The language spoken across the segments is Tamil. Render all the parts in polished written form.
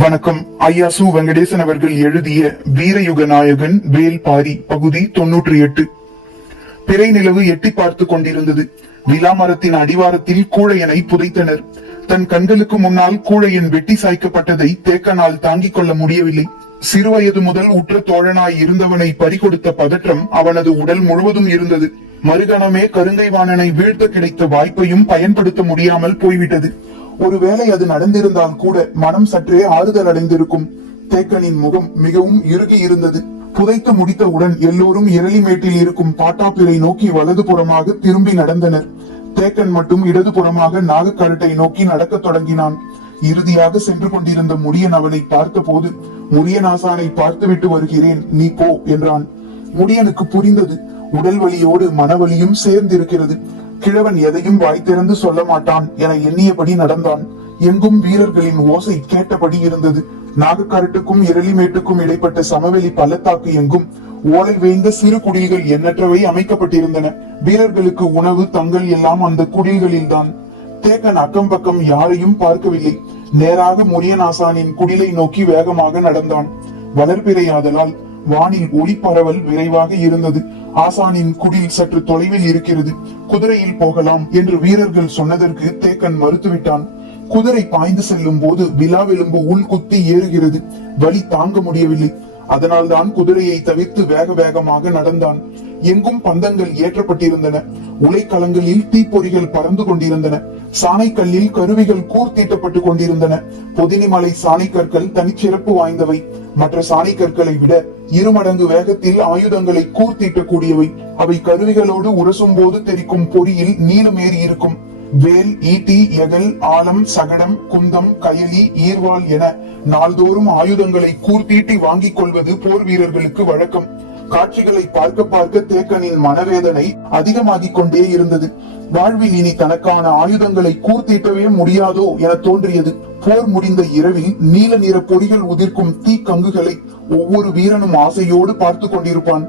வணக்கம். ஐயா சு வெங்கடேசன் அவர்கள் எழுதிய வீரயுக நாயகன் வேல்பாரி பகுதி 98. பிறை நிலவு எட்டி பார்த்து கொண்டிருந்தது. விலாமரத்தின் அடிவாரத்தில் கூழையனை புதைத்தனர். தன் கண்களுக்கு முன்னால் கூழையன் வெட்டி சாய்க்கப்பட்டதை தேக்கனால் தாங்கிக் கொள்ள முடியவில்லை. சிறுவயது முதல் உற்ற தோழனாய் இருந்தவனை பறிகொடுத்த பதற்றம் அவனது உடல் முழுவதும் இருந்தது. மறுகணமே கருங்கை வாணனை வீழ்த்த கிடைத்த வாய்ப்பையும் பயன்படுத்த முடியாமல் போய்விட்டது. ஒருவேளை அது நடந்திருந்தால் கூட மனம் சற்றே ஆறுதல் அடைந்திருக்கும். தேக்கனின் முகம் மிகவும் இறுகி இருந்தது. புதைத்து முடித்தவுடன் எல்லோரும் இரளிமேட்டில் இருக்கும் பாட்டாப்பிரை நோக்கி வலதுபுறமாக திரும்பி நடந்தனர். தேக்கன் மட்டும் இடதுபுறமாக நாகக்கரட்டை நோக்கி நடக்க தொடங்கினான். இறுதியாக சென்று கொண்டிருந்த முடியன் அவனை பார்த்த போது, முரியனாசானை பார்த்துவிட்டு வருகிறேன், நீ போ என்றான். முடியனுக்கு புரிந்தது. உடல் வலியோடு மனவலியும் சேர்ந்திருக்கிறது. கிழவன் எதையும் வாய் திறந்து சொல்ல மாட்டான் என எண்ணியபடி நடந்தான். எங்கும் வீரர்களின் ஓசை கேட்டபடி இருந்தது. நாகக்கரட்டுக்கும் இரளிமேட்டுக்கும் இடைப்பட்ட சமவெளி பள்ளத்தாக்கு எங்கும் ஓலை வேய்ந்த சிறு குடில்கள் எண்ணற்றவை அமைக்கப்பட்டிருந்தன. வீரர்களுக்கு உணவு தங்கள் எல்லாம் அந்த குடில்களில்தான். தேக்கன் அக்கம் பக்கம் யாரையும் பார்க்கவில்லை. நேராக முரியனாசானின் குடிலை நோக்கி வேகமாக நடந்தான். வளர்பிறையாதலால் வானில் ஒளி பரவல் விரைவாக இருந்தது. ஆசானின் குடில் சற்று தொலைவில் இருக்கிறது, குதிரையில் போகலாம் என்று வீரர்கள் சொன்னதற்கு தேக்கன் மறுத்துவிட்டான். குதிரை பாய்ந்து செல்லும் போது விலாவெலும்பு உள் குத்தி ஏறுகிறது. வலி தாங்க முடியவில்லை. அதனால்தான் குதிரையை தவிர்த்து வேக வேகமாக நடந்தான். எங்கும் பந்தங்கள் ஏற்றப்பட்டிருந்தன. உலைக்களங்களில் தீப்பொறிகள் பறந்து கொண்டிருந்தன. சாணைக்கல்லில் கருவிகள் கூர்த்தீட்டப்பட்டு கொண்டிருந்தன. பொதினிமலை சாணைக்கற்கள் தனிச்சிறப்பு வாய்ந்தவை. மற்ற சாணைக்கற்களை விட இருமடங்கு வேகத்தில் ஆயுதங்களை கூர்த்தீட்டக்கூடியவை. அவை கருவிகளோடு உரசும் போது தெரிக்கும் பொறியில் நீளமேறி இருக்கும். வேல், ஈட்டி, எகல், ஆலம், சகடம், குந்தம், கயலி, ஈர்வாள் என நாள்தோறும் ஆயுதங்களை கூர்த்தீட்டி வாங்கிக் கொள்வது போர் வீரர்களுக்கு வழக்கம். காட்சிகளை பார்க்க பார்க்க தேக்கனின் மனவேதனை அதிகமாகிக் கொண்டே இருந்தது. வாழ்வில் இனி தனக்கான ஆயுதங்களை கூர்த்தீட்டவே முடியாதோ என தோன்றியது. போர் முடிந்த இரவில் நீல நிற பொறிகள் உதிர்க்கும் தீக்கங்குகளை ஒவ்வொரு வீரனும் ஆசையோடு பார்த்து கொண்டிருப்பான்.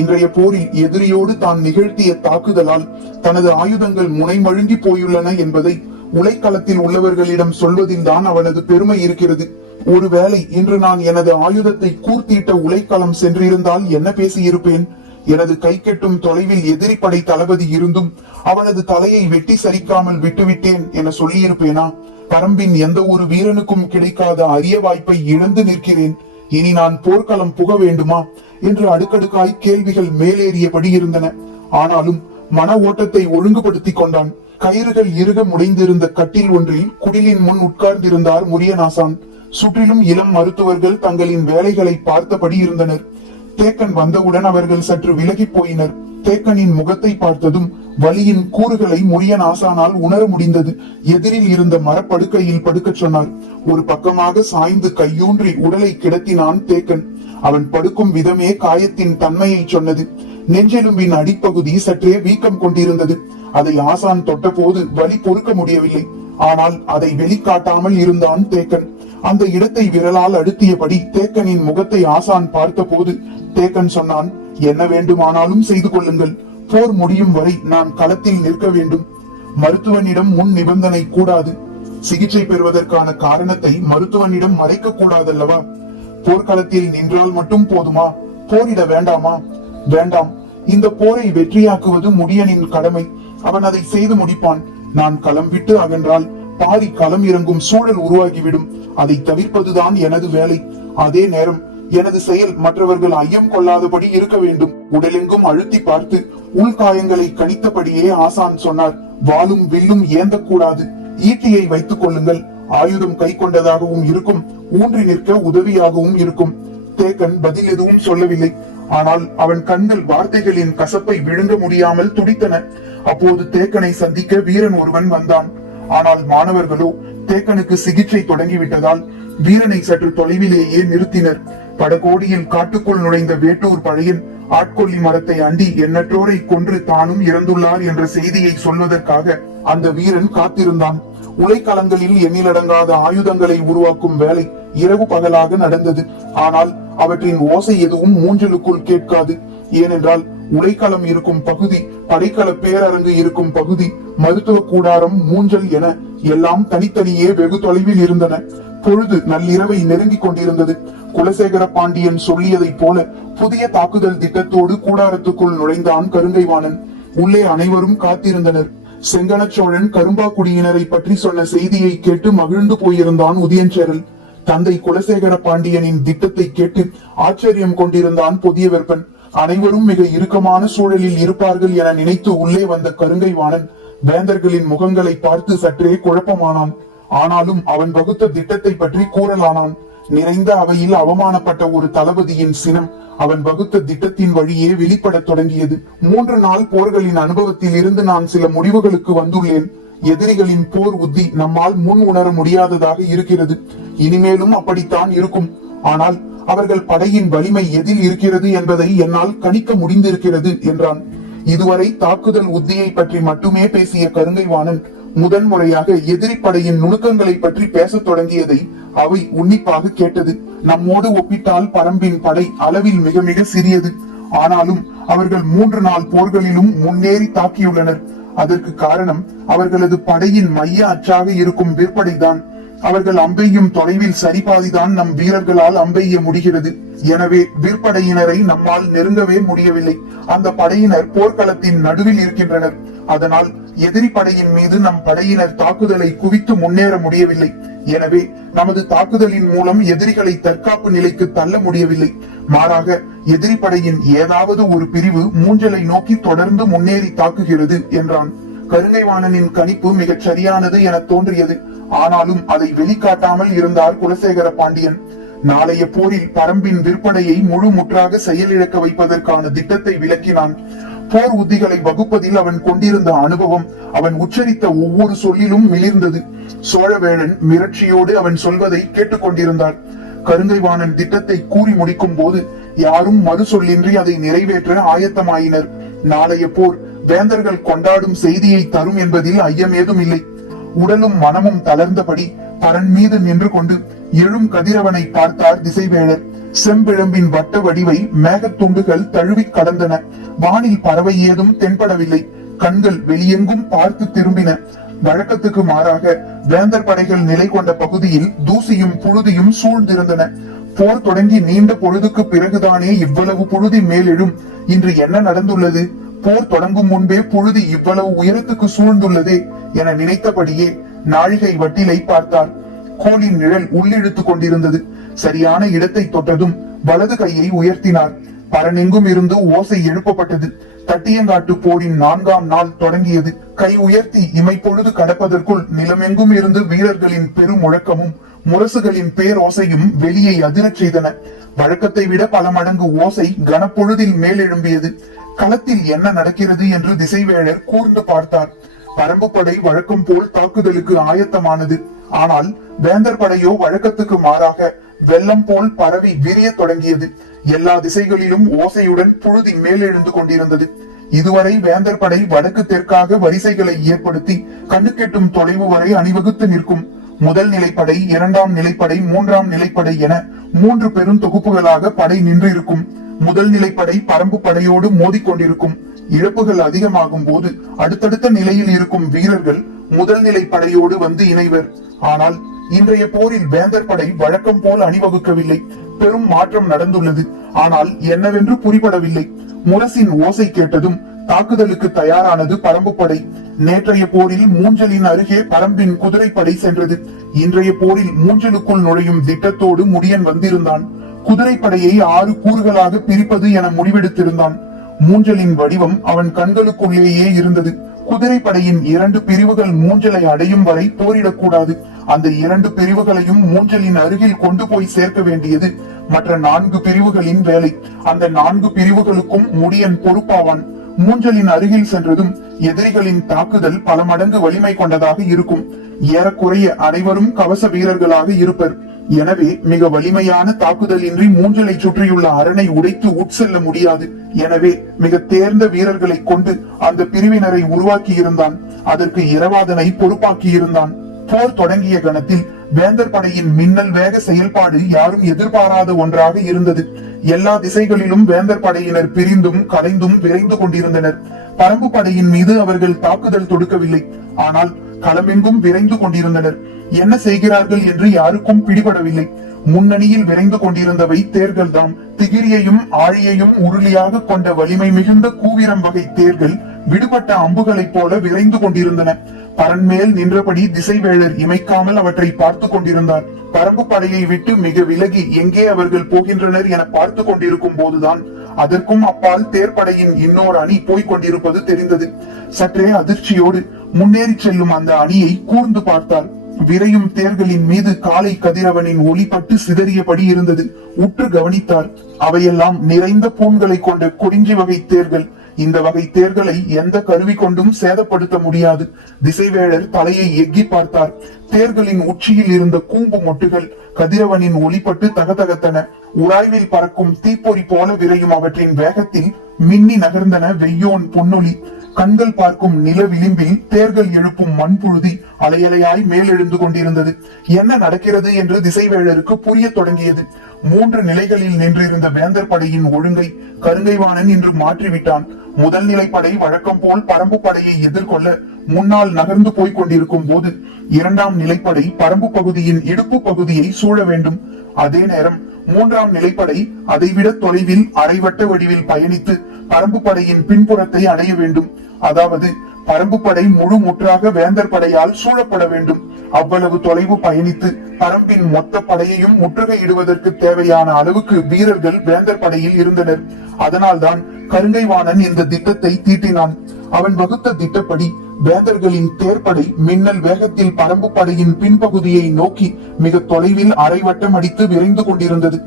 இன்றைய போரில் எதிரியோடு தான் நிகழ்த்திய தாக்குதலால் தனது ஆயுதங்கள் முனை மழுங்கி போயுள்ளன என்பதை உலைக்களத்தில் உள்ளவர்களிடம் சொல்வதில் தான் அவனது பெருமை இருக்கிறது. ஒருவேளை இன்று நான் எனது ஆயுதத்தை கூர்த்தீட்ட உலைக்களம் சென்றிருந்தால் என்ன பேசியிருப்பேன்? எனது கை கெட்டும் தொலைவில் எதிரி படை தளபதி இருந்தும் அவனது தலையை வெட்டி சரிக்காமல் விட்டுவிட்டேன் என சொல்லியிருப்பேனா? பரம்பின் எந்த ஒரு வீரனுக்கும் கிடைக்காத அரிய வாய்ப்பை இழந்து நிற்கிறேன். இனி நான் போர்க்களம் புக வேண்டுமா என்று அடுக்கடுக்காய் கேள்விகள் மேலேறியபடி இருந்தன. ஆனாலும் மன ஓட்டத்தை ஒழுங்குபடுத்திக் கொண்டான். கயிறுகள் இறுக முடைந்திருந்த கட்டில் ஒன்றில் குடிலின் முன் உட்கார்ந்திருந்தார் முரியனாசான். சுற்றிலும் இளம் மருத்துவர்கள் தங்களின் வேலைகளை பார்த்தபடி இருந்தனர். தேக்கன் வந்தவுடன் அவர்கள் சற்று விலகி போயினர். தேக்கனின் முகத்தை பார்த்ததும் வலியின் கூறுகளை முரியனாசானால் உணர முடிந்தது. எதிரில் இருந்த மரப்படுக்கையில் படுக்கச் சொன்னார். ஒரு பக்கமாக சாய்ந்து கையூன்றி உடலை கிடத்தினான் தேக்கன். அவன் படுக்கும் விதமே காயத்தின் தன்மையை சொன்னது. நெஞ்செலும்பின் அடிப்பகுதி சற்றே வீக்கம் கொண்டிருந்தது. அதை ஆசான் தொட்ட போது வலி பொறுக்க முடியவில்லை. ஆனால் அதை வெளிக்காட்டாமல் இருந்தான் தேக்கன். அந்த இடத்தை விரலால் அழுத்தியபடி தேக்கனின் முகத்தை ஆசான் பார்த்த போது தேக்கன் சொன்னான், என்ன வேண்டுமானாலும் செய்து கொள்ளுங்கள். போர் முடியும் வரை நான் களத்தில் நிற்க வேண்டும். மருத்துவனிடம் முன் நிபந்தனை கூடாது. சிகிச்சை பெறுவதற்கான காரணத்தை மருத்துவனிடம் மறைக்க கூடாதல்லவா? போர்க்களத்தில் நின்றால் மட்டும் போதுமா? போரிட வேண்டாமா? வேண்டாம். இந்த போரை வெற்றியாக்குவது முடியனின் கடமை. அவன் அதை செய்து முடிப்பான். நான் களம் விட்டு அகன்றால் பாரி களம் இறங்கும் சூழல் உருவாகிவிடும். அதை தவிர்ப்பதுதான் எனது வேலை. அதே நேரம் எனது செயல் மற்றவர்கள் ஐயம் கொள்ளாதபடி இருக்க வேண்டும். உடலெங்கும் அழுத்தி பார்த்து உள்காயங்களை கணித்தபடியே ஆசான் சொன்னார். வாளும் வில்லும் ஏந்தக்கூடாது. ஈட்டியை வைத்துக் கொள்ளுங்கள். ஆயுதம் கை கொண்டதாகவும் இருக்கும், ஊன்றி நிற்க உதவியாகவும் இருக்கும். தேக்கன் பதில் எதுவும் சொல்லவில்லை. ஆனால் அவன் கண்கள் வார்த்தைகளின் கசப்பை விழுங்க முடியாமல் துடித்தன. அப்போது தேக்கனை சந்திக்க வீரன் ஒருவன் வந்தான். ஆனால் மாணவர்களோ தேக்கனுக்கு சிகிச்சை தொடங்கிவிட்டதால் வீரனை சற்று தொலைவிலேயே நிறுத்தினர். படகோடியில் காட்டுக்குள் நுழைந்த வேட்டூர் பழையன் ஆட்கொல்லி மரத்தை அண்டி எண்ணற்றோரை கொன்று தானும் இறந்துள்ளார் என்ற செய்தியை சொல்வதற்காக அந்த வீரன் காத்திருந்தான். உலைக்களங்களில் எண்ணிலடங்காத ஆயுதங்களை உருவாக்கும் வேலை இரவு பகலாக நடந்தது. ஆனால் அவற்றின் ஓசை எதுவும் மூஞ்சலுக்குள் கேட்காது. ஏனென்றால் உலைக்களம் இருக்கும் பகுதி, படைக்கல பேரரங்கு இருக்கும் பகுதி, மருத்துவ கூடாரம், மூஞ்சல் என எல்லாம் தனித்தனியே வெகு தொலைவில் இருந்தன. பொழுது நள்ளிரவை நெருங்கிக் கொண்டிருந்தது. குலசேகர பாண்டியன் சொல்லியதைப் போல புதிய தாக்குதல் திட்டத்தோடு கூடாரத்துக்குள் நுழைந்தான் கருங்கைவாணன். உள்ளே அனைவரும் காத்திருந்தனர். செங்கன சோழன் கரும்பாக்குடியினரை பற்றி சொன்ன செய்தியை கேட்டு மகிழ்ந்து போயிருந்தான் உதயஞ்சேரல். தந்தை குலசேகர பாண்டியனின் திட்டத்தை கேட்டு ஆச்சரியம் கொண்டிருந்தான் புதியவெப்பன். அனைவரும் மிக இறுக்கமான சூழலில் இருப்பார்கள் என நினைத்து உள்ளே வந்த கருங்கைவாணன் வேந்தர்களின் முகங்களை பார்த்து சற்றே குழப்பமானான். ஆனாலும் அவன் வகுத்த திட்டத்தை பற்றி கூறலானான். நிறைந்த அவையில் அவமானப்பட்ட ஒரு தளபதியின் சினம் அவன் வகுத்த திட்டத்தின் வழியே வெளிப்படத் தொடங்கியது. 3 நாள் போர்களின் அனுபவத்தில் இருந்து நான் சில முடிவுகளுக்கு வந்துள்ளேன். எதிரிகளின் போர் உத்தி நம்மால் முன் உணர முடியாததாக இருக்கிறது. இனிமேலும் அப்படித்தான் இருக்கும். ஆனால் அவர்கள் படையின் வலிமை எதில் இருக்கிறது என்பதை என்னால் கணிக்க முடிந்திருக்கிறது என்றான். இதுவரை தாக்குதல் உத்தியை பற்றி மட்டுமே பேசிய கருங்கைவாணன் முதன்முறையாக எதிரி படையின் நுணுக்கங்களை பற்றி பேசத் தொடங்கியதை அவை உன்னிப்பாக கேட்டது. நம்மோடு ஒப்பிட்டால் பரம்பின் படை அளவில் மிக மிக சிறியது. ஆனாலும் அவர்கள் 3 நாள் போர்களிலும் முன்னேறி தாக்கியுள்ளனர். அதற்கு காரணம் அவர்களது படையின் மைய அச்சாக இருக்கும் விற்படைதான். அவர்கள் அம்பெய்யும் தொலைவில் சரிபாதிதான் நம் வீரர்களால் அம்பெய்ய முடிகிறது. எனவே விற்படையினரை நம்மால் நெருங்கவே முடியவில்லை. அந்த படையினர் போர்க்களத்தின் நடுவில் இருக்கின்றனர். அதனால் எதிரி படையின் மீது நம் படையினர் தாக்குதலை குவித்து முன்னேற முடியவில்லை. எனவே நமது தாக்குதலின் மூலம் எதிரிகளை தற்காப்பு நிலைக்கு தள்ள முடியவில்லை. மாறாக எதிரி படையின் ஏதாவது ஒரு பிரிவு மூஞ்சலை நோக்கி தொடர்ந்து முன்னேறி தாக்குகிறது என்றான். கருங்கைவாணனின் கணிப்பு மிகச் சரியானது என தோன்றியது. ஆனாலும் அதை வெளிக்காட்டாமல் இருந்தார் குலசேகர பாண்டியன். நாளைய போரில் பரம்பின் விற்பனையை முழு முற்றாக செயலிழக்க வைப்பதற்கான திட்டத்தை விளக்கினான். போர் உத்திகளை வகுப்பதில் அவன் கொண்டிருந்த அனுபவம் அவன் உச்சரித்த ஒவ்வொரு சொல்லிலும் மிளிர்ந்தது. சோழவேளன் மிரட்சியோடு அவன் சொல்வதை கேட்டுக்கொண்டிருந்தார். கருங்கைவாணன் திட்டத்தை கூறி முடிக்கும் போது யாரும் மறு சொல்லின்றி அதை நிறைவேற்ற ஆயத்தமாயினர். நாளைய போர் வேந்தர்கள் கொண்டாடும் செய்தியை தரும் என்பதில் ஐயம் ஏதும் இல்லை. உடலும் மனமும் தளர்ந்தபடி பரன் மீது நின்று கொண்டு எழும் கதிரவனை பார்த்தார் திசைவேளர். செம்பிழம்பின் வட்ட வடிவை மேகத்துண்டுகள் தழுவி கடந்தன. வானில் பறவை ஏதும் தென்படவில்லை. கண்கள் வெளியெங்கும் பார்த்து திரும்பின. வழக்கத்துக்கு மாறாக வேந்தர் படைகள் நிலை கொண்ட பகுதியில் தூசியும் புழுதியும் சூழ்ந்திருந்தன. போர் தொடங்கி நீண்ட பொழுதுக்கு பிறகுதானே இவ்வளவு புழுதி மேலெழும். இன்று என்ன நடந்துள்ளது? போர் தொடங்கும் முன்பே புழுதி இவ்வளவு உயரத்துக்கு சூழ்ந்துள்ளதே என நினைத்தபடியே நாழிகை வட்டிலை பார்த்தார். கோலின் நிழல் உள்ளிழுத்துக் கொண்டிருந்தது. சரியான இடத்தை தொட்டதும் வலது கையை உயர்த்தினார். பரனெங்கும் இருந்து ஓசை எழுப்பப்பட்டது. தட்டியங்காட்டு போரின் 4ஆம் நாள் தொடங்கியது. கை உயர்த்தி இமைப்பொழுது கடப்பதற்குள் நிலமெங்கும் இருந்து வீரர்களின் பெரும் முழக்கமும் முரசுகளின் பேரோசையும் வெளியை அதிரச் செய்தன. வழக்கத்தை விட பல மடங்கு ஓசை கனப்பொழுதில் மேலெழும்பியது. களத்தில் என்ன நடக்கிறது என்று திசைவேளர் கூர்ந்து பார்த்தார். பரம்பு படை வழக்கம் போல் தாக்குதலுக்கு ஆயத்தமானது. ஆனால் வேந்தர் படையோ வழக்கத்துக்கு மாறாக வெள்ளம் போல் பரவி விரிய தொடங்கியது. எல்லா திசைகளிலும் ஓசையுடன் புழுதி மேலெழுந்து கொண்டிருந்தது. இதுவரை வேந்தர் படை வடக்கு தெற்காக வரிசைகளை ஏற்படுத்தி கண்ணுக்கெட்டும் தொலைவு வரை அணிவகுத்து நிற்கும். முதல் நிலைப்படை, 2ஆம் நிலைப்படை, 3ஆம் நிலைப்படை என 3 பெரும் தொகுப்புகளாக படை நின்று இருக்கும். முதல் நிலைப்படை பரம்பு படையோடு மோதிக்கொண்டிருக்கும். இழப்புகள் அதிகமாகும் போது அடுத்தடுத்த நிலையில் இருக்கும் வீரர்கள் முதல் நிலை படையோடு வந்து இணைவர். ஆனால் இன்றைய போரில் வேந்தர் படை வழக்கம் போல் அணிவகுக்கவில்லை. பெரும் மாற்றம் நடந்துள்ளது. ஆனால் என்னவென்று புரிபடவில்லை. முரசின் ஓசை கேட்டதும் தாக்குதலுக்கு தயாரானது பரம்பு படை. நேற்றைய போரில் மூஞ்சலின் அருகே பரம்பின் குதிரைப்படை சென்றது. இன்றைய போரில் மூஞ்சலுக்குள் நுழையும் திட்டத்தோடு முடியன் வந்திருந்தான். குதிரைப்படையை 6 கூறுகளாக பிரிப்பது என முடிவெடுத்திருந்தான். மூஞ்சலின் வடிவம் அவன் கண்களுக்குள்ளேயே இருந்தது. குதிரைப்படையின் 2 பிரிவுகள் மூஞ்சலை அடையும் வரை போரிடக்கூடாது. அந்த 2 பிரிவுகளையும் மூஞ்சலின் அருகில் கொண்டு போய் சேர்க்க வேண்டியது மற்ற 4 பிரிவுகளின் வேலை. அந்த 4 பிரிவுகளுக்கும் முடியன் பொறுப்பாவான். மூஞ்சலின் அருகில் சென்றதும் எதிரிகளின் தாக்குதல் பல மடங்கு வலிமை கொண்டதாக இருக்கும். ஏறக்குறைய அனைவரும் கவச வீரர்களாக இருப்பர். எனவே மிக வலிமையான தாக்குதல் இன்றி மூஞ்சலை சுற்றியுள்ள அரணை உடைத்து உட்செல்ல முடியாது. எனவே மிக தேர்ந்த வீரர்களை கொண்டு அந்த பிரிவினரை உருவாக்கி இருந்தான். அதற்கு இரவாதனை பொறுப்பாக்கி இருந்தான். போர் தொடங்கிய கணத்தில் வேந்தர் படையின் மின்னல் வேக செயல்பாடு யாரும் எதிர்பாராத ஒன்றாக இருந்தது. எல்லா திசைகளிலும் வேந்தர் படையினர் பிரிந்தும் கலைந்தும் விரைந்து கொண்டிருந்தனர். பரம்பு படையின் மீது அவர்கள் தாக்குதல் தொடுக்கவில்லை. ஆனால் களமெங்கும் விரைந்து கொண்டிருந்தனர். என்ன செய்கிறார்கள் என்று யாருக்கும் பிடிபடவில்லை. முன்னணியில் விரைந்து கொண்டிருந்தவை தேர்கள்தாம். திகிரியையும் ஆழியையும் உருளியாக கொண்ட வலிமை மிகுந்த கூவிரம் வகை தேர்கள் விடுபட்ட அம்புகளைப் போல விரைந்து கொண்டிருந்தன. பரன்மேல் நின்றபடி திசைவேளர் இமைக்காமல் அவற்றை பார்த்து கொண்டிருந்தார். பரம்பு படையை விட்டு மிக விலகி எங்கே அவர்கள் போகின்றனர் என பார்த்து கொண்டிருக்கும் போதுதான் அதற்கும் அப்பால் தேர்ப்படையின் இன்னொரு அணி போய்க் கொண்டிருப்பது தெரிந்தது. சற்றே அதிர்ச்சியோடு முன்னேறி செல்லும் அந்த அணியை கூர்ந்து பார்த்தார். விரையும் தேர்களின் மீது காலை கதிரவனின் ஒளிப்பட்டு சிதறியபடி இருந்தது. உற்று கவனித்தார். அவையெல்லாம் நிறைந்த பூண்களை கொண்ட கொடிஞ்சி வகை தேர்கள். இந்த வகை தேர்களை எந்த கருவி கொண்டும் சேதப்படுத்த முடியாது. திசைவேளர் தலையை எக்கி பார்த்தார். தேர்களின் உச்சியில் இருந்த கூம்பு மொட்டுகள் கதிரவனின் ஒளிப்பட்டு தகதகத்தன. உராய்வில் பறக்கும் தீப்பொறி போல விரையும் அவற்றின் வேகத்தில் மின்னி நகர்ந்தன வெய்யோன் பொன்னொலி. கண்கள் பார்க்கும் நில விளிம்பில் தேர்கள் எழுப்பும் மண்புழுதி அலையலையாய் மேலெழுந்து கொண்டிருந்தது. என்ன நடக்கிறது என்று திசைவேளருக்கு புரிய தொடங்கியது. 3 நிலைகளில் நின்றிருந்த வேந்தர் படையின் ஒழுங்கை கருங்கைவாணன் இன்று மாற்றிவிட்டான். முதல் நிலை படை வழக்கம் போல் பரம்பு படையை எதிர்கொள்ள முன்னால் நகர்ந்து போய்க் கொண்டிருக்கும் போது 2ஆம் நிலைப்படை பரம்பு பகுதியின் இடுப்பு பகுதியை சூழ வேண்டும். அதே நேரம் 3ஆம் நிலைப்படை அதைவிட தொலைவில் அரைவட்ட வடிவில் பயணித்து பரம்பு படையின் பின்புறத்தை அடைய வேண்டும். அதாவது பரம்பு படை முழு முற்றாக வேந்தர் படையால் சூழப்பட வேண்டும். அவ்வளவு தொலைவு பயணித்து பரம்பின் மொத்த படையையும் முற்றுகையிடுவதற்கு தேவையான அளவுக்கு வீரர்கள் வேந்தர் படையில் இருந்தனர். அதனால்தான் கருங்கைவாணன் இந்த திட்டத்தை தீட்டினான். அவன் வகுத்த திட்டப்படி வேந்தர்களின் தேர்ப்படை மின்னல் வேகத்தில் பரம்பு படையின் பின்பகுதியை நோக்கி மிக தொலைவில் அரைவட்டம் அடித்து விரைந்து கொண்டிருந்தது.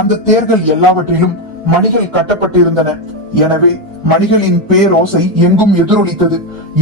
அந்த தேர்கள் எல்லாவற்றிலும் மணிகள் கட்டப்பட்டிருந்தன. எனவே மணிகளின் பேரோசை எங்கும் எதிரொலித்தது.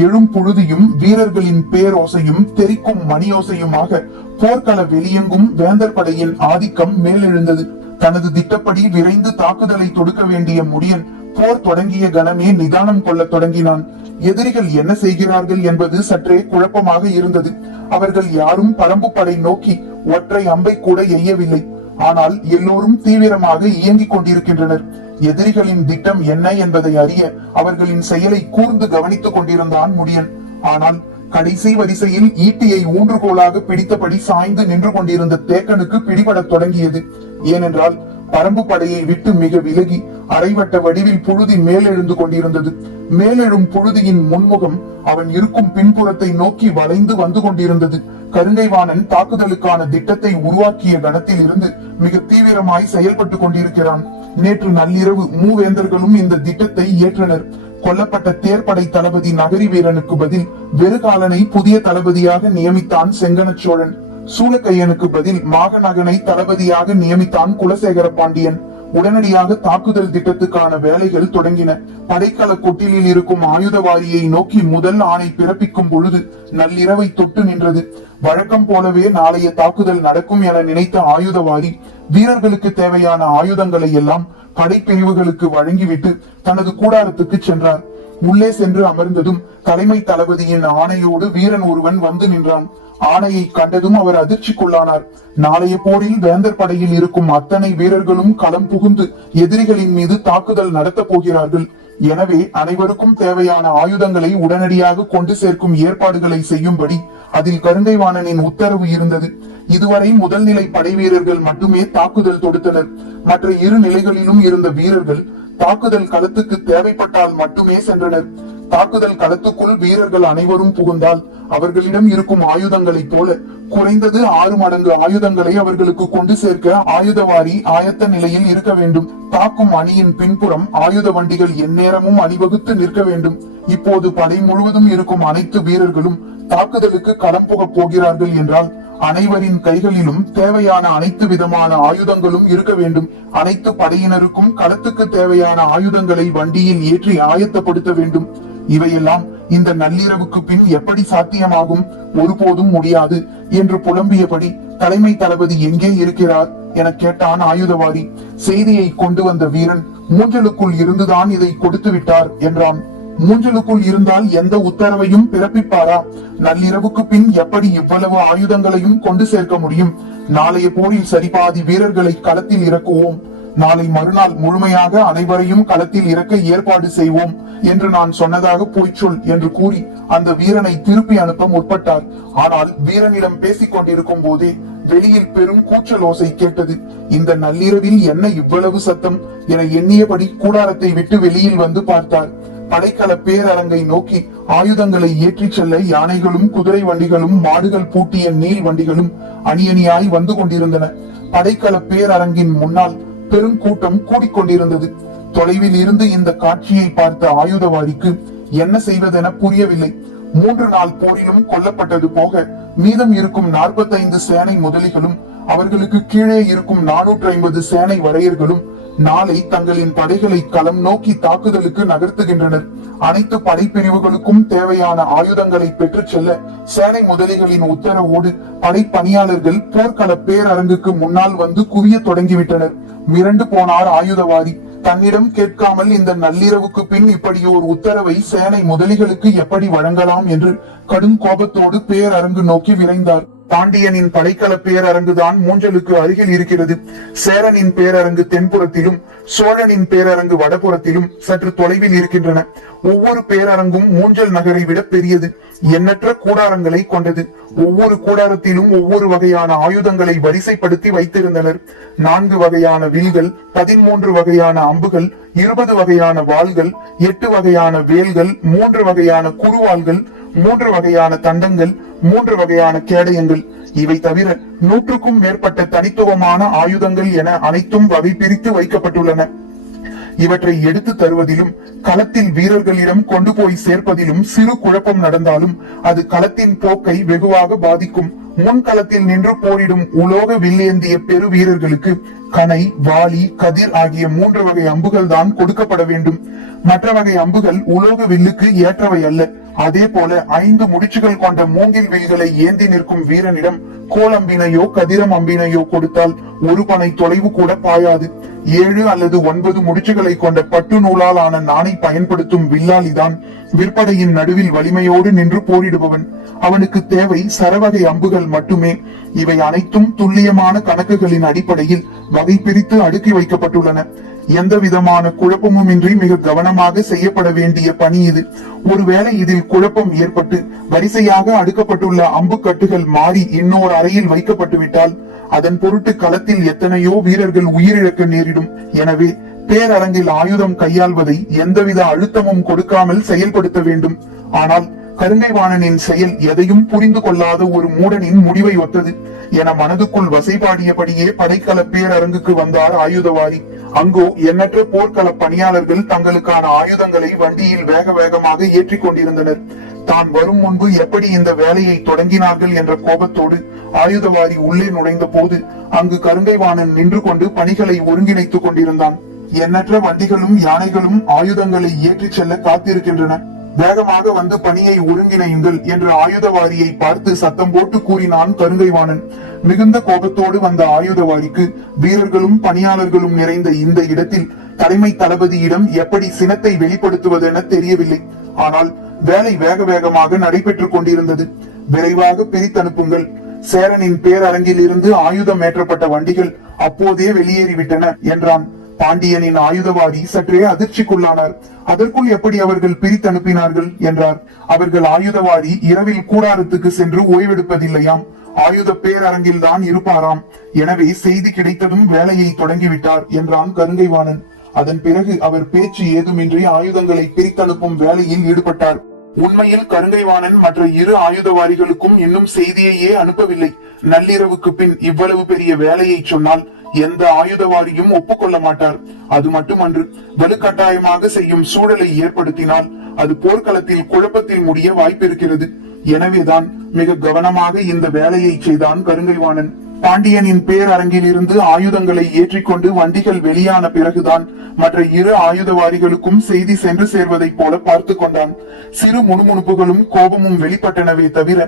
எழும் புழுதியும் வீரர்களின் பேரோசையும் தெரிக்கும் மணியோசையுமாக போர்க்கள வெளியெங்கும் வேந்தர் படையின் ஆதிக்கம் மேலெழுந்தது. தனது திட்டப்படி விரைந்து தாக்குதலை தொடுக்க வேண்டிய முடியன் போர் தொடங்கிய கணமே நிதானம் கொள்ள தொடங்கினான். எதிரிகள் என்ன செய்கிறார்கள் என்பது சற்றே குழப்பமாக இருந்தது. அவர்கள் யாரும் பரம்பு படை நோக்கி ஒற்றை அம்பை கூட எய்யவில்லை. ஆனால் எல்லோரும் தீவிரமாக இயங்கிக் கொண்டிருக்கின்றனர். எதிரிகளின் திட்டம் என்ன என்பதை அறிய அவர்களின் செயலை கூர்ந்து கவனித்துக் கொண்டிருந்தான் முடியன். ஆனால் கடைசி வரிசையில் ஈட்டியை ஊன்றுகோலாக பிடித்தபடி சாய்ந்து நின்று கொண்டிருந்த தேக்கனுக்கு பிடிபடத் தொடங்கியது. ஏனென்றால் பரம்பு படையை விட்டு மிக விலகி அரைவட்ட வடிவில் புழுதி மேலெழுந்து கொண்டிருந்தது. மேலெழும் புழுதியின் முன்முகம் அவன் இருக்கும் பின்புறத்தை நோக்கி வளைந்து வந்து கொண்டிருந்தது. கருங்கைவாணன் தாக்குதலுக்கான திட்டத்தை உருவாக்கிய கணத்தில் இருந்து மிக தீவிரமாய் செயல்பட்டு கொண்டிருக்கிறான். நேற்று நள்ளிரவு மூவேந்தர்களும் இந்த திட்டத்தை ஏற்றனர். கொல்லப்பட்ட தேர்ப்படை தளபதி நகரி வீரனுக்கு பதில் வெறுகாலனை புதிய தளபதியாக நியமித்தான் செங்கன சோழன். சூலக்கையனுக்கு பதில் மாகநகனை தளபதியாக நியமித்தான் குலசேகர பாண்டியன். உடனடியாக தாக்குதல் திட்டத்துக்கான வேலைகள் தொடங்கின. படைக்கல கொட்டிலில் இருக்கும் ஆயுதவாரியை நோக்கி முதல் ஆணை பிறப்பிக்கும் பொழுது நள்ளிரவை தொட்டு நின்றது. வழக்கம் போலவே நாளைய தாக்குதல் நடக்கும் என நினைத்த ஆயுதவாரி வீரர்களுக்கு தேவையான ஆயுதங்களை எல்லாம் படைப்பிரிவுகளுக்கு வழங்கிவிட்டு தனது கூடாரத்துக்கு சென்றார். உள்ளே சென்று அமர்ந்ததும் தலைமை தளபதியின் ஆணையோடு வீரன் ஒருவன் வந்து நின்றான். ஆணையை கண்டதும் அவர் அதிர்ச்சிக்குள்ளானார். நாளைய போரில் வேந்தர் படையில் இருக்கும் அத்தனை வீரர்களும் களம் புகுந்து எதிரிகளின் மீது தாக்குதல் நடத்த போகிறார்கள். எனவே அனைவருக்கும் தேவையான ஆயுதங்களை உடனடியாக கொண்டு சேர்க்கும் ஏற்பாடுகளை செய்யும்படி அதில் கருங்கைவாணனின் உத்தரவு இருந்தது. இதுவரை முதல் நிலை படை வீரர்கள் மட்டுமே தாக்குதல் தொடுத்தனர். மற்ற 2 நிலைகளிலும் இருந்த வீரர்கள் தாக்குதல் களத்துக்கு தேவைப்பட்டால் மட்டுமே சென்றனர். தாக்குதல் களத்துக்குள் வீரர்கள் அனைவரும் புகுந்தால் அவர்களிடம் இருக்கும் ஆயுதங்களைப் போல குறைந்தது 6 மடங்கு ஆயுதங்களை அவர்களுக்கு கொண்டு சேர்க்க ஆயுதவாரி ஆயத்த நிலையில் இருக்க வேண்டும். தாக்கும் அணியின் பின்புறம் ஆயுத வண்டிகள் எந்நேரமும் அணிவகுத்து நிற்க வேண்டும். இப்போது படை முழுவதும் இருக்கும் அனைத்து வீரர்களும் தாக்குதலுக்கு களம் புக போகிறார்கள் என்றால் அனைவரின் கைகளிலும் தேவையான அனைத்து விதமான ஆயுதங்களும் இருக்க வேண்டும். அனைத்து படையினருக்கும் களத்துக்கு தேவையான ஆயுதங்களை வண்டியில் ஏற்றி ஆயத்தப்படுத்த வேண்டும். இவையெல்லாம் இந்த நள்ளிரவுக்கு பின் எப்படி சாத்தியமாகும்? ஒருபோதும் முடியாது என்று புலம்பியபடி தலைமை தளபதி எங்கே இருக்கிறார் என கேட்டான் ஆயுதவாரி. செய்தியை கொண்டு வந்த வீரன் மூஞ்சலுக்குள் இருந்துதான் இதை கொடுத்து விட்டார் என்றான். மூஞ்சலுக்குள் இருந்தால் எந்த உத்தரவையும் பிறப்பிப்பாரா? நள்ளிரவுக்கு பின் எப்படி இவ்வளவு ஆயுதங்களையும் கொண்டு சேர்க்க முடியும்? நாளைய போரில் சரிபாதி வீரர்களை களத்தில் இறக்குவோம். நாளை மறுநாள் முழுமையாக அனைவரையும் களத்தில் இறக்க ஏற்பாடு செய்வோம் என்று நான் சொன்னதாக போய்ச் சொல் என்று கூறி அந்த வீரனை திருப்பி அனுப்ப முற்பட்டார். ஆனால் வீரனிடம் பேசிக் கொண்டிருக்கும் போதே வெளியில் பெரும் கூச்சல் ஓசை கேட்டது. இந்த நள்ளிரவில் என்ன இவ்வளவு சத்தம் என எண்ணியபடி கூடாரத்தை விட்டு வெளியில் வந்து பார்த்தார். படைக்கல பேரரங்கை நோக்கி ஆயுதங்களை ஏற்றிச் செல்ல யானைகளும் குதிரை வண்டிகளும் மாடுகள் பூட்டிய நீள் வண்டிகளும் அணியணியாய் வந்து கொண்டிருந்தன. படைக்கல பேரரங்கின் முன்னால் பெரும் கூட்டம் கூடிக்கொண்டிருந்தது. தொலைவில் இருந்து இந்த காட்சியை பார்த்த ஆயுதவாரிக்கு என்ன செய்வதென புரியவில்லை. 3 நாள் போரிலும் கொல்லப்பட்டது போக மீதம் இருக்கும் 45 சேனை முதலிகளும் அவர்களுக்கு கீழே இருக்கும் 450 சேனை வரையர்களும் நாளை தங்களின் படைகளை களம் நோக்கி தாக்குதலுக்கு நகர்த்துகின்றனர். அனைத்து படைப்பிரிவுகளுக்கும் தேவையான ஆயுதங்களை பெற்றுச் செல்ல சேனை முதலிகளின் உத்தரவோடு படைப்பணியாளர்கள் போர்க்கள பேரரங்குக்கு முன்னால் வந்து குவிய தொடங்கிவிட்டனர். மிரண்டு போனார் ஆயுதவாரி. தன்னிடம் கேட்காமல் இந்த நள்ளிரவுக்கு பின் இப்படி ஒரு உத்தரவை சேனை முதலிகளுக்கு எப்படி வழங்கலாம் என்று கடும் கோபத்தோடு பேரரங்கு நோக்கி விரைந்தார். பாண்டியனின் படைக்கல பேரரங்குதான் மூஞ்சலுக்கு அருகில் இருக்கிறது. சேரனின் பேரரங்கு தென்புறத்திலும் சோழனின் பேரரங்கு வடபுறத்திலும் சற்று தொலைவில் இருக்கின்றன. ஒவ்வொரு பேரரங்கும் மூஞ்சல் நகரை விட பெரியது. எண்ணற்ற கூடாரங்களை கொண்டது. ஒவ்வொரு கூடாரத்திலும் ஒவ்வொரு வகையான ஆயுதங்களை வரிசைப்படுத்தி வைத்திருந்தனர். 4 வகையான வில்கள், 13 வகையான அம்புகள், 20 வகையான வாள்கள், 8 வகையான வேல்கள், 3 வகையான குறுவாள்கள், 3 வகையான தண்டங்கள், 3 வகையான கேடயங்கள். இவை தவிர 100க்கும் மேற்பட்ட தனித்துவமான ஆயுதங்கள் என அனைத்தும் வகை பிரித்து வைக்கப்பட்டுள்ளன. இவற்றை எடுத்து தருவதிலும் களத்தில் வீரர்களிடம் கொண்டு போய் சேர்ப்பதிலும் சிறு குழப்பம் நடந்தாலும் அது களத்தின் போக்கை வெகுவாக பாதிக்கும். முன்களத்தில் நின்று போரிடும் உலோக வில்லேந்திய பெரு வீரர்களுக்கு கணை, வாளி, கதிர் ஆகிய 3 வகை அம்புகள் தான் கொடுக்கப்பட வேண்டும். மற்ற வகை அம்புகள் உலோக வில்லுக்கு ஏற்றவை அல்ல. அதே போல 5 முடிச்சுகள் கொண்ட மூங்கில் வில்களை ஏந்தி நிற்கும் வீரனிடம் கோலம்பினையோ கதிரம் அம்பினையோ கொடுத்தால் ஒரு பனை தொலைவு கூட பாயாது. 7 அல்லது 9 முடிச்சுகளை கொண்ட பட்டு நூலால் ஆன நாணை பயன்படுத்தும் வில்லாளிதான் விற்படையின் நடுவில் வலிமையோடு நின்று போரிடுபவன். அவனுக்கு தேவை சரவகை அம்புகள் மட்டுமே. இவை அனைத்தும் துல்லியமான கணக்குகளின் அடிப்படையில் வகை பிரித்து அடுக்கி வைக்கப்பட்டுள்ளன. எந்த விதமான குழப்பமுமின்றி மிக கவனமாக செய்யப்பட வேண்டிய பணி இது. ஒருவேளை இதில் குழப்பம் ஏற்பட்டு வரிசையாக அடுக்கப்பட்டுள்ள அம்பு கட்டுகள் மாறி இன்னொரு அறையில் வைக்கப்பட்டு விட்டால் அதன் பொருட்டு களத்தில் எத்தனையோ வீரர்கள் உயிரிழக்க நேரிடும். எனவே பேரரங்கில் ஆயுதம் கையாள்வதை எந்தவித அழுத்தமும் கொடுக்காமல் செயல்படுத்த வேண்டும். ஆனால் கருங்கைவாணனின் செயல் எதையும் புரிந்து கொள்ளாத ஒரு மூடனின் முடிவை ஒத்தது என மனதுக்குள் வசைபாடியபடியே படைக்கல பேரரங்குக்கு வந்தார் ஆயுதவாரி. அங்கோ எண்ணற்ற போர்க்கள பணியாளர்கள் தங்களுக்கான ஆயுதங்களை வண்டியில் வேக வேகமாக ஏற்றிக் கொண்டிருந்தனர். தான் வரும் முன்பு எப்படி இந்த வேலையை தொடங்கினார்கள் என்ற கோபத்தோடு ஆயுதவாரி உள்ளே நுழைந்த போது அங்கு கருங்கைவாணன் நின்று கொண்டு பணிகளை ஒருங்கிணைத்துக் கொண்டிருந்தான். எண்ணற்ற வண்டிகளும் யானைகளும் ஆயுதங்களை ஏற்றிச் செல்ல காத்திருக்கின்றன. வேகமாக வந்து பணியை ஒருங்கிணையுங்கள் என்று ஆயுதவாரியை பார்த்து சத்தம் போட்டு கூறினான் கருங்கைவாணன். மிகுந்த கோபத்தோடு வந்த ஆயுதவாரிக்கு வீரர்களும் பணியாளர்களும் நிறைந்த இந்த இடத்தில் தலைமை தளபதியிடம் எப்படி சினத்தை வெளிப்படுத்துவதென தெரியவில்லை. ஆனால் வேலை வேக வேகமாக நடைபெற்றுக் கொண்டிருந்தது. விரைவாக பிரித்தனுப்புங்கள். சேரனின் பேரரங்கில் இருந்து ஆயுதம் ஏற்றப்பட்ட வண்டிகள் அப்போதே வெளியேறிவிட்டன என்றான். பாண்டியனின் ஆயுதவாரி சற்றே அதிர்ச்சிக்குள்ளானார். அதற்குள் எப்படி அவர்கள் பிரித்தனுப்பினார்கள் என்றார். அவர்கள் ஆயுதவாரி இரவில் கூடாரத்துக்கு சென்று ஓய்வெடுப்பதில்லையாம். ஆயுத பேரரங்கில் தான் இருப்பாராம். எனவே செய்தி கிடைத்ததும் வேலையை தொடங்கிவிட்டார் என்றான் கருங்கைவாணன். அதன் பிறகு அவர் பேச்சு ஏதுமின்றி ஆயுதங்களை பிரித்தனுப்பும் வேலையில் ஈடுபட்டார். உண்மையில் கருங்கைவாணன் மற்ற 2 ஆயுதவாரிகளுக்கும் இன்னும் செய்தியையே அனுப்பவில்லை. நள்ளிரவுக்கு பின் இவ்வளவு பெரிய வேலையை சொன்னால் எந்த ஆயுதவாரியும் ஒப்புக்கொள்ள மாட்டார். அது மட்டுமன்று, வலுக்கட்டாயமாக செய்யும் சூழலை ஏற்படுத்தினால் அது போர்க்களத்தில் குழப்பத்தில் முடிய வாய்ப்பிருக்கிறது. எனவேதான் மிக கவனமாக இந்த வேலையை செய்தான் கருங்கைவாணன். பாண்டியனின் பேரரங்கில் இருந்து ஆயுதங்களை ஏற்றிக்கொண்டு வண்டிகள் வெளியான பிறகுதான் மற்ற 2 ஆயுதவாரிகளுக்கும் செய்தி சென்று சேர்வதை போல பார்த்து கொண்டான். சிறு முணுமுணுப்புகளும் கோபமும் வெளிப்பட்டனவே தவிர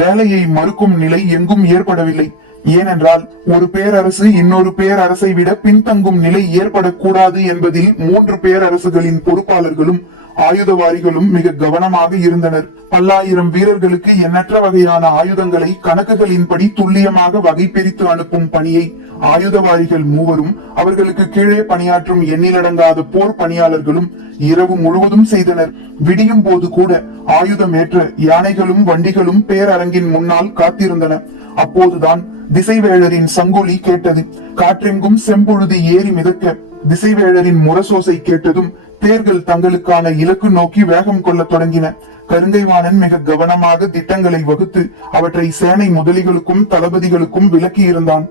வேலையை மறுக்கும் நிலை எங்கும் ஏற்படவில்லை. ஏனென்றால் ஒரு பேரரசு இன்னொரு பேரரசை விட பின்தங்கும் நிலை ஏற்படக்கூடாது என்பதில் 3 பேரரசுகளின் பொறுப்பாளர்களும் ஆயுதவாரிகளும் மிக கவனமாக இருந்தனர். பல்லாயிரம் வீரர்களுக்கு எண்ணற்ற வகையான ஆயுதங்களை கணக்குகளின்படி துல்லியமாக வகை பிரித்து அனுப்பும் பணியை ஆயுதவாரிகள் மூவரும் அவர்களுக்கு கீழே பணியாற்றும் எண்ணிலடங்காத போர் பணியாளர்களும் இரவு முழுவதும் செய்தனர். விடியும் போது கூட ஆயுதமேற்ற யானைகளும் வண்டிகளும் பேரரங்கின் முன்னால் காத்திருந்தன. அப்போதுதான் திசைவேழரின் சங்கொலி கேட்டது. காற்றெங்கும் செம்பொழுது ஏறி மிதக்க திசைவேழரின் முரசோசை கேட்டதும் தேர்கள் தங்களுக்கான இலக்கு நோக்கி வேகம் கொள்ள தொடங்கின. கருங்கைவாணன் மிக கவனமாக திட்டங்களை வகுத்து அவற்றை சேனை முதலிகளுக்கும் தளபதிகளுக்கும் விளக்கி இருந்தான்.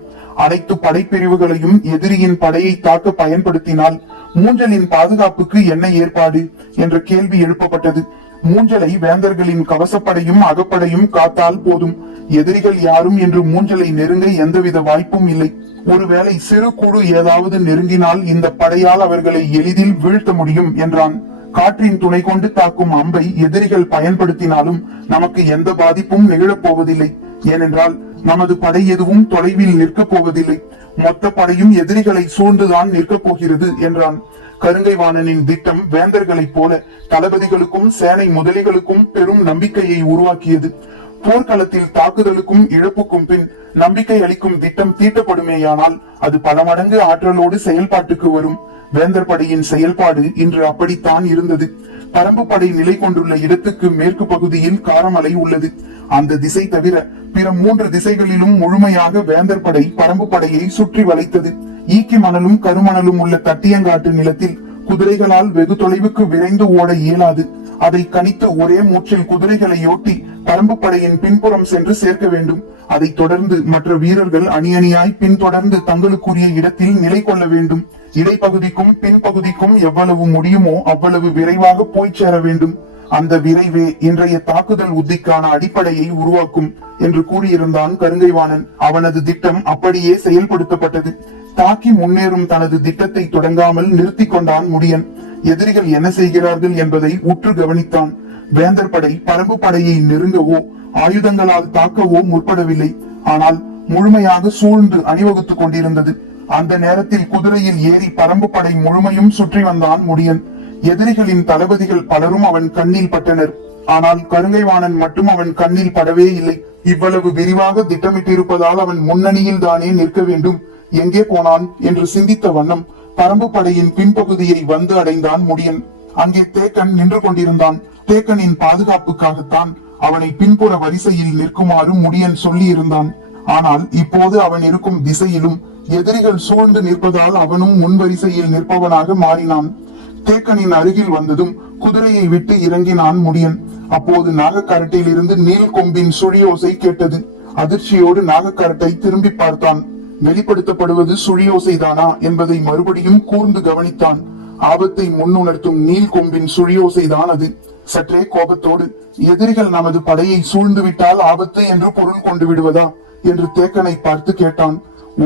அனைத்து படைப்பிரிவுகளையும் எதிரியின் படையை தாக்க பயன்படுத்தினால் மூஞ்சலின் பாதுகாப்புக்கு என்ன ஏற்பாடு என்ற கேள்வி எழுப்பப்பட்டது. மூஞ்சலை வேந்தர்களின் கவசப்படையும் அகப்படையும் காத்தால் போதும். எதிரிகள் யாரும் என்று மூஞ்சலை நெருங்க எந்தவித வாய்ப்பும் இல்லை. ஒருவேளை சிறு குழு ஏதாவது நெருங்கினால் இந்த படையால் அவர்களை எளிதில் வீழ்த்த முடியும் என்றான். காற்றின் துணை கொண்டு தாக்கும் அம்பை எதிரிகள் பயன்படுத்தினாலும் நமக்கு எந்த பாதிப்பும் நிகழப் போவதில்லை. ஏனென்றால் நமது படை எதுவும் தொலைவில் நிற்கப் போவதில்லை. மொத்த படையும் எதிரிகளை சூழ்ந்துதான் நிற்கப் போகிறது என்றான். கருங்கைவாணனின் திட்டம் வேந்தர்களைப் போல தளபதிகளுக்கும் சேனை முதலிகளுக்கும் பெரும் நம்பிக்கையை உருவாக்கியது. போர்க்களத்தில் தாக்குதலுக்கும் இழப்புக்கும் பின் நம்பிக்கை அளிக்கும் திட்டம் தீட்டப்படுமேயானால் அது பல மடங்கு ஆற்றலோடு செயல்பாட்டுக்கு வரும். வேந்தர் படையின் செயல்பாடு இன்று அப்படித்தான் இருந்தது. பரம்பு படை நிலை கொண்டுள்ள இடத்துக்கு மேற்கு பகுதியில் காரமலை உள்ளது. அந்த திசை தவிர பிற 3 திசைகளிலும் முழுமையாக வேந்தர் படை பரம்பு படையை சுற்றி வளைத்தது. ஈக்கி மணலும் கருமணலும் உள்ள தட்டியங்காட்டு நிலத்தில் குதிரைகளால் வெகு தொலைவுக்கு விரைந்து ஓட இயலாது. அதை கணித்து ஒரே மூச்சில் குதிரைகளை ஓட்டி பரம்பு படையின் பின்புறம் சென்று சேர்க்க வேண்டும். அதை தொடர்ந்து மற்ற வீரர்கள் அணி அணியாய் பின்தொடர்ந்து தங்களுக்குரிய இடத்தில் நிலை கொள்ள வேண்டும். இடைப்பகுதிக்கும் பின்பகுதிக்கும் எவ்வளவு முடியுமோ அவ்வளவு விரைவாக போய் சேர வேண்டும். அந்த விரைவே இன்றைய தாக்குதல் உத்திக்கான அடிப்படையை உருவாக்கும் என்று கூறியிருந்தான் கருங்கைவாணன். அவனது திட்டம் அப்படியே செயல்படுத்தப்பட்டது. தாக்கி முன்னேறும் தனது திட்டத்தை தொடங்காமல் நிறுத்தி கொண்டான் முடியன். எதிரிகள் என்ன செய்கிறார்கள் என்பதை உற்று கவனித்தான். வேந்தர் படை பரம்பு படையை நெருங்கவோ ஆயுதங்களால் தாக்கவோ முற்படவில்லை. ஆனால் முழுமையாக சூழ்ந்து அணிவகுத்துக் கொண்டிருந்தது. அந்த நேரத்தில் குதிரையில் ஏறி பரம்பு படை முழுமையும் சுற்றி வந்தான் முடியன். எதிரிகளின் தளபதிகள் பலரும் அவன் கண்ணில் பட்டனர். ஆனால் கருங்கைவாணன் மட்டும் அவன் கண்ணில் படவே இல்லை. இவ்வளவு விரிவாக திட்டமிட்டிருப்பதால் அவன் முன்னணியில் தானே நிற்க வேண்டும். எங்கே போனான் என்று சிந்தித்த வண்ணம் பரம்பு படையின் பின்பகுதியை வந்து அடைந்தான் முடியன். அங்கே தேக்கன் நின்று கொண்டிருந்தான். தேக்கனின் பாதுகாப்புக்காகத்தான் அவனை பின்புற வரிசையில் நிற்குமாறு முடியன் சொல்லி இருந்தான். ஆனால் இப்போது அவன் இருக்கும் திசையிலும் எதிரிகள் சூழ்ந்து நிற்பதால் அவனும் முன்வரிசையில் நிற்பவனாக மாறினான். தேக்கனின் அருகில் வந்ததும் குதிரையை விட்டு இறங்கினான் முடியன். அப்போது நாகக்கரட்டில் இருந்து நீல் கொம்பின் சுழியோசை கேட்டது. அதிர்ச்சியோடு நாகக்கரட்டை திரும்பி பார்த்தான். வெளிப்படுத்தப்படுவது சுழியோசைதானா என்பதை மறுபடியும் கூர்ந்து கவனித்தான். ஆபத்தை முன்னுணர்த்தும் நீல் கொம்பின் சுழியோசைதான் அது. சற்றே கோபத்தோடு, எதிரிகள் நமது படையை சூழ்ந்து விட்டால் ஆபத்து என்று பொருள் கொண்டு விடுவதா என்று தேக்கனை பார்த்து கேட்டான்.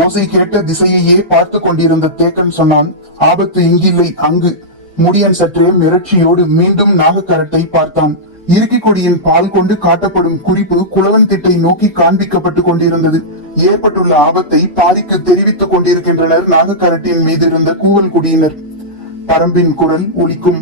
ஓசை கேட்ட திசையையே பார்த்து கொண்டிருந்த தேக்கன் சொன்னான், ஆபத்து இங்கில்லை, அங்கு. முடியன் சற்றே மிரட்சியோடு மீண்டும் நாகக்கரட்டை பார்த்தான். இறுக்கி கொடியின் பால் கொண்டு காட்டப்படும் குறிப்பு குளவன் திட்டை நோக்கி காண்பிக்கப்பட்டு கொண்டிருந்தது. ஏற்பட்டுள்ள ஆபத்தை பாரிக்கு தெரிவித்துக் கொண்டிருக்கின்றனர் நாகக்கரட்டின் மீது இருந்த கூவல் குடியினர். பரம்பின் குரல் ஒலிக்கும்.